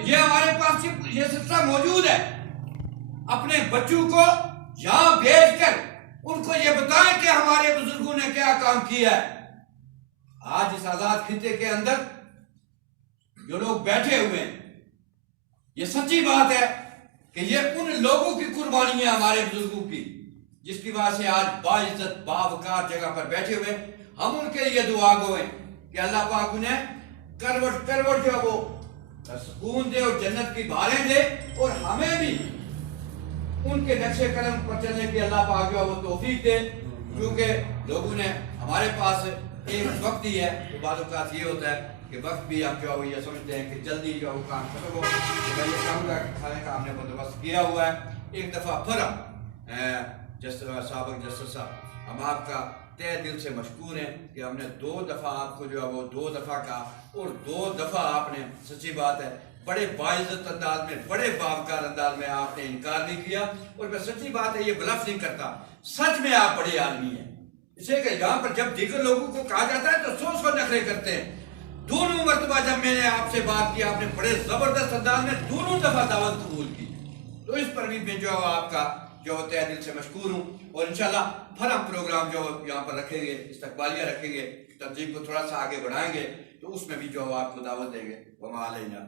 ये हमारे पास ये सिलसिला मौजूद है। अपने बच्चों को यहाँ भेजकर उनको ये बताएं कि हमारे बुजुर्गों ने क्या काम किया है। आज इस आजाद खिते के अंदर जो लोग बैठे हुए हैं, ये सच्ची बात है कि ये उन लोगों की कुर्बानी है, हमारे बुजुर्गों की, जिसकी वजह से आज बाइज्जत बावकार जगह पर बैठे हुए। हम उनके लिए दुआ गो हैं कि अल्लाह पाक उन्हें करवट करवट जो वो सुकून दे और जन्नत की बहारें दे, और हमें भी उनके नक्शे कदम पर चलने की अल्लाह पाक जो वो तौफीक दे। क्योंकि लोगों ने हमारे पास एक वक्त ही है, तो बाज़ औक़ात ये होता है कि वक्त भी हम जो ये समझते हैं कि जल्दी जो वो काम खत्म हो, तो ये काम का खाने का हमने बंदोबस्त किया हुआ है। एक दफ़ा फिर साबिक़ जस्टिस साहब, हम आपका तहे दिल से मशकूर हैं कि हमने 2 दफ़ा आपको जो है वो 2 दफ़ा का, और 2 दफ़ा आपने सच्ची बात है बड़े बाइज्जत अंदाज में, बड़े बावकार अंदाज में आपने इनकार नहीं किया। और मैं सच्ची बात है, ये ब्लफ नहीं करता, सच में आप बड़े आदमी हैं। इसे कि यहाँ पर जब दीगर लोगों को कहा जाता है तो 100 नखरे करते हैं। दोनों मरतबा जब मैंने आपसे बात की, आपने बड़े जबरदस्त अंदाज में दोनों दफा दावत कबूल की, तो इस पर भी मैं जो आपका जो तहे दिल से मशकूर हूँ। और इंशाल्लाह फिर हम प्रोग्राम जो यहाँ पर रखेंगे, इस्तकबालिया रखेंगे, तंजीम को थोड़ा सा आगे बढ़ाएंगे, तो उसमें भी जो आपको दावत देंगे। वमा अलैना।